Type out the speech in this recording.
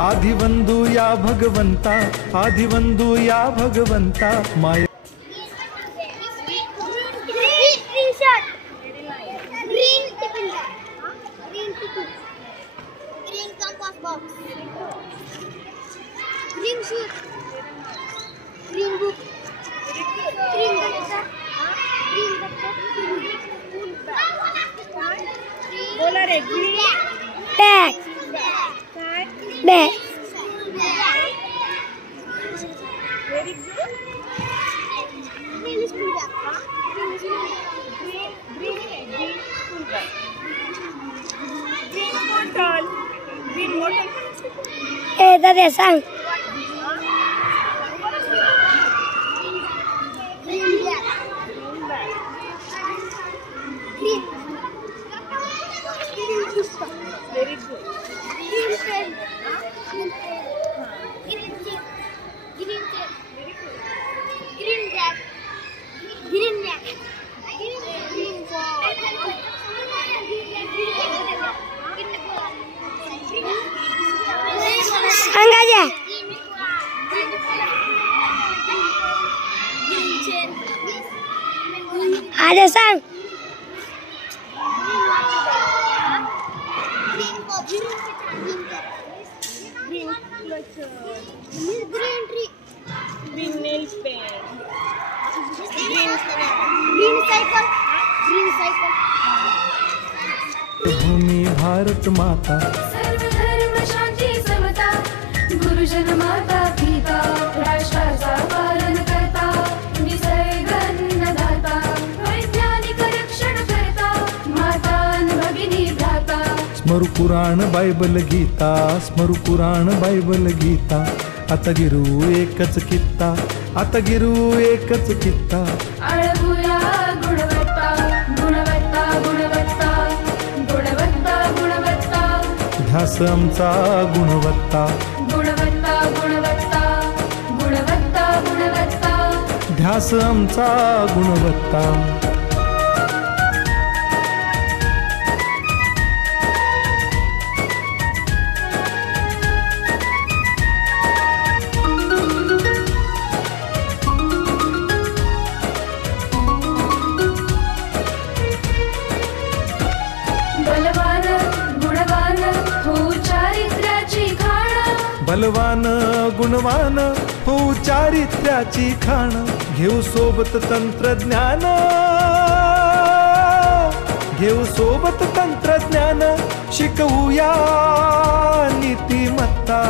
आदिवंदू या भगवंता, आदिवंदू या भगवंता माय Green shoes, green book, green butter, green bag, bola re green bag, bag, very good. Green school bag, green school bag, green bottle, green bottle. Eh, dade sang. Very good. Green pen. Green chair. Green chair. Very good. Green bag. Green bag. Green ball. Sang aja. Green chair. Ada sang. Green tree. Green nails pen. Green cycle. Green cycle. भूमी भारत माता, सर्व धर्म शांती समता, गुरुजन माता पिता, राष्ट्राचा पालन करता, निसर्ग अन्नदाता, वैज्ञानिक रक्षण करता, माता अन् भगिनी भ्राता. स्मरू पुराण बायबल गीता, स्मरू पुराण बायबल गीता. आता गिरू एकच कित्ता, आता गिरू एकच कित्ता. अळगुया गुणवत्ता, गुणवत्ता, गुणवत्ता, गुणवत्ता, गुणवत्ता, ध्यास आमचा गुणवत्ता, गुणवत्ता, गुणवत्ता, गुणवत्ता, गुणवत्ता. ध्यास आमचा गुणवत्ता. बलवान गुणवान हो चारित्र्याची खाण, बलवान गुणवान हो चारित्र्याची खाण. घेऊ सोबत तंत्रज्ञान, घेऊ सोबत तंत्रज्ञान. शिकवूया नीतिमत्ता.